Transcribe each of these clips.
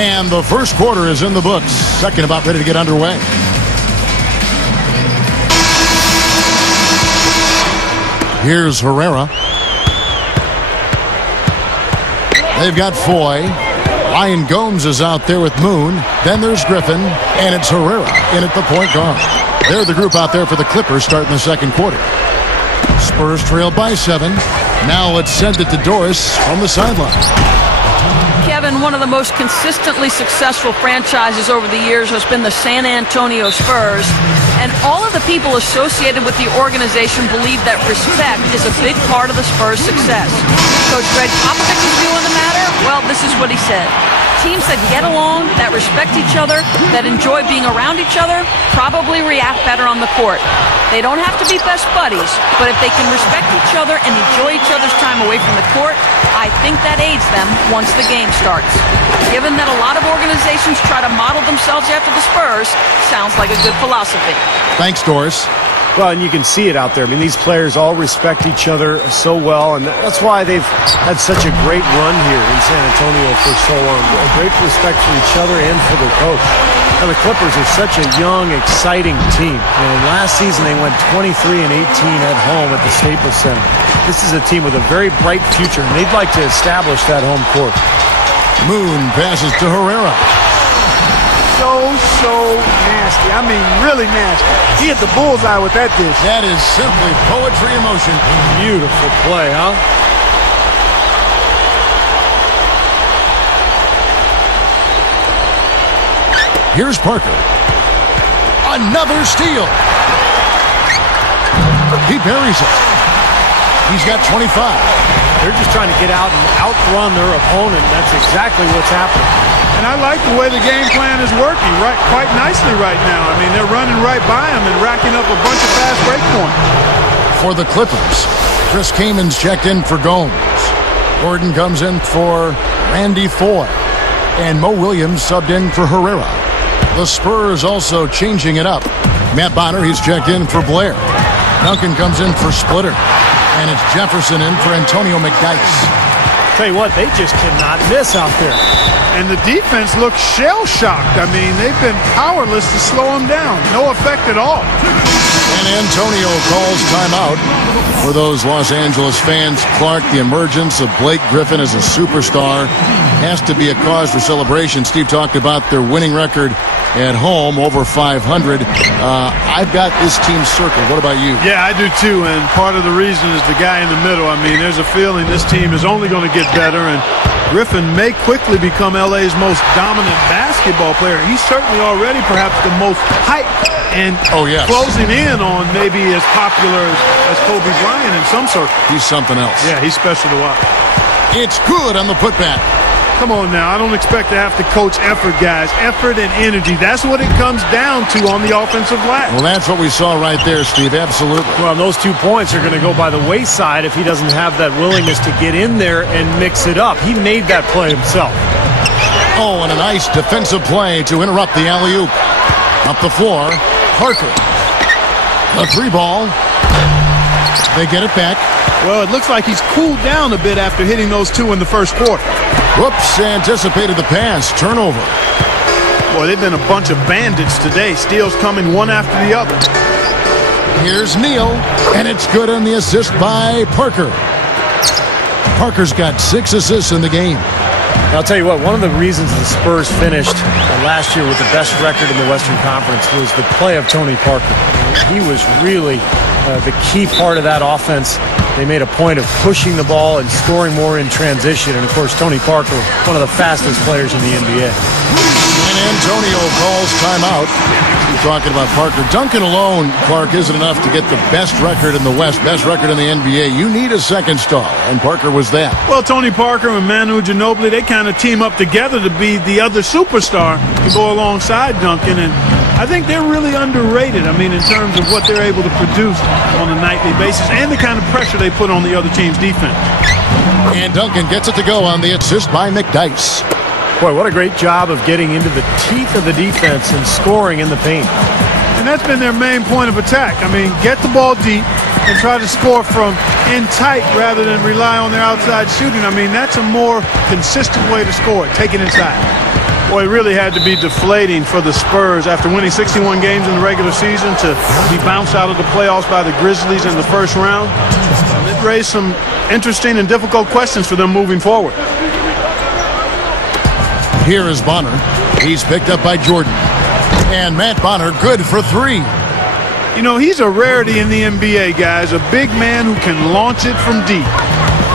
And the first quarter is in the books. Second about ready to get underway. Here's Herrera. They've got Foy. Ryan Gomes is out there with Moon. Then there's Griffin. And it's Herrera in at the point guard. They're the group out there for the Clippers starting the second quarter. Spurs trail by 7. Now let's send it to Doris from the sideline. Kevin, one of the most consistently successful franchises over the years has been the San Antonio Spurs. And all of the people associated with the organization believe that respect is a big part of the Spurs' success. Coach Greg Popovich's view on the matter? Well, this is what he said. Teams that get along, that respect each other, that enjoy being around each other, probably react better on the court. They don't have to be best buddies, but if they can respect each other and enjoy each other's time away from the court, I think that aids them once the game starts. Given that a lot of organizations try to model themselves after the Spurs, sounds like a good philosophy. Thanks, Doris. Well, and you can see it out there. I mean, these players all respect each other so well, and that's why they've had such a great run here in San Antonio for so long. A great respect for each other and for their coach. Now, the Clippers are such a young, exciting team. And last season, they went 23-18 at home at the Staples Center. This is a team with a very bright future, and they'd like to establish that home court. Moon passes to Herrera. So nasty. I mean, really nasty. He hit the bullseye with that dish. That is simply poetry in motion. Beautiful play, huh? Here's Parker. Another steal. He buries it. He's got 25. They're just trying to get out and outrun their opponent. That's exactly what's happening. And I like the way the game plan is working quite nicely right now. I mean, they're running right by him and racking up a bunch of fast break points. For the Clippers, Chris Kaman's checked in for Gomes. Gordon comes in for Randy Foy. And Mo Williams subbed in for Herrera. The Spurs also changing it up. Matt Bonner, he's checked in for Blair. Duncan comes in for Splitter. And it's Jefferson in for Antonio McDyess. Tell you what, they just cannot miss out there. And the defense looks shell-shocked. I mean, they've been powerless to slow them down. No effect at all. And Antonio calls timeout. For those Los Angeles fans, Clark, the emergence of Blake Griffin as a superstar has to be a cause for celebration. Steve talked about their winning record at home, over 500. I've got this team circled. What about you? Yeah, I do too, and part of the reason is the guy in the middle. I mean, there's a feeling this team is only going to get better, and Griffin may quickly become LA's most dominant basketball player. He's certainly already perhaps the most hyped and closing in on maybe as popular as Kobe Bryant in some circles. He's something else. Yeah, he's special to watch. It's good on the putback. Come on now, I don't expect to have to coach effort, guys. Effort and energy. That's what it comes down to on the offensive glass. Well, that's what we saw right there, Steve. Absolutely. Well, those 2 points are going to go by the wayside if he doesn't have that willingness to get in there and mix it up. He made that play himself. Oh, and a nice defensive play to interrupt the alley-oop. Up the floor, Parker. The 3-ball. They get it back. Well, it looks like he's cooled down a bit after hitting those 2 in the first quarter. Whoops, anticipated the pass. Turnover. Boy, they've been a bunch of bandits today. Steals coming one after the other. Here's Neal, and it's good on the assist by Parker. Parker's got 6 assists in the game. I'll tell you what, one of the reasons the Spurs finished last year with the best record in the Western Conference was the play of Tony Parker. He was really the key part of that offense. They made a point of pushing the ball and scoring more in transition. And, of course, Tony Parker, one of the fastest players in the NBA. And Antonio calls timeout. We're talking about Parker. Duncan alone, Clark, isn't enough to get the best record in the West, best record in the NBA. You need a second star, and Parker was that. Well, Tony Parker and Manu Ginobili, they kind of team up together to be the other superstar to go alongside Duncan. And I think they're really underrated, I mean, in terms of what they're able to produce on a nightly basis and the kind of pressure they put on the other team's defense. And Duncan gets it to go on the assist by McDyess. Boy, what a great job of getting into the teeth of the defense and scoring in the paint. And that's been their main point of attack. I mean, get the ball deep and try to score from in tight rather than rely on their outside shooting. I mean, that's a more consistent way to score it. Take it inside. Boy, it really had to be deflating for the Spurs after winning 61 games in the regular season to be bounced out of the playoffs by the Grizzlies in the first round. It raised some interesting and difficult questions for them moving forward. Here is Bonner. He's picked up by Jordan. And Matt Bonner good for 3. You know, he's a rarity in the NBA, guys. A big man who can launch it from deep.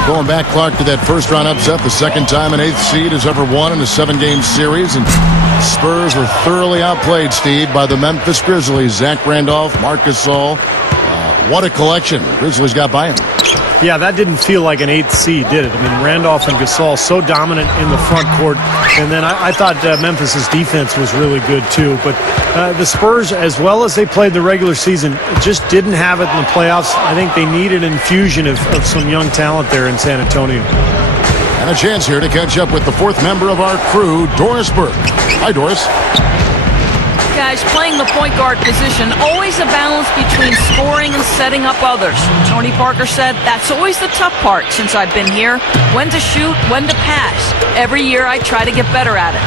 Going back, Clark, to that first-round upset, the second time an 8th seed has ever won in a 7-game series. And Spurs were thoroughly outplayed, Steve, by the Memphis Grizzlies. Zach Randolph, Marc Gasol. What a collection Grizzlies got by him. Yeah, that didn't feel like an 8th seed, did it? I mean, Randolph and Gasol so dominant in the front court. And then I thought Memphis's defense was really good, too. But the Spurs, as well as they played the regular season, just didn't have it in the playoffs. I think they needed an infusion of some young talent there in San Antonio. And a chance here to catch up with the 4th member of our crew, Doris Burke. Hi, Doris. Guys, playing the point guard position, always a balance between scoring and setting up others. Tony Parker said, that's always the tough part since I've been here. When to shoot, when to pass. Every year I try to get better at it.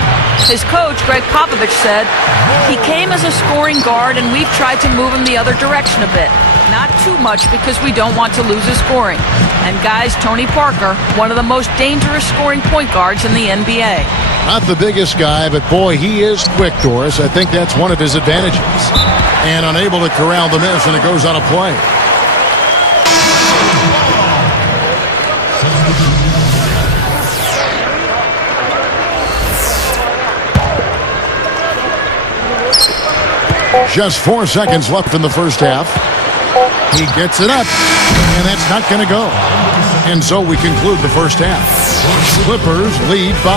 His coach, Greg Popovich, said, he came as a scoring guard and we've tried to move him the other direction a bit. Not too much because we don't want to lose his scoring. And guys, Tony Parker, one of the most dangerous scoring point guards in the NBA. Not the biggest guy, but boy, he is quick, Doris. I think that's one of his advantages. And unable to corral the miss, and it goes on a play. Just 4 seconds left in the first half. He gets it up, and that's not going to go. And so we conclude the first half. Clippers lead by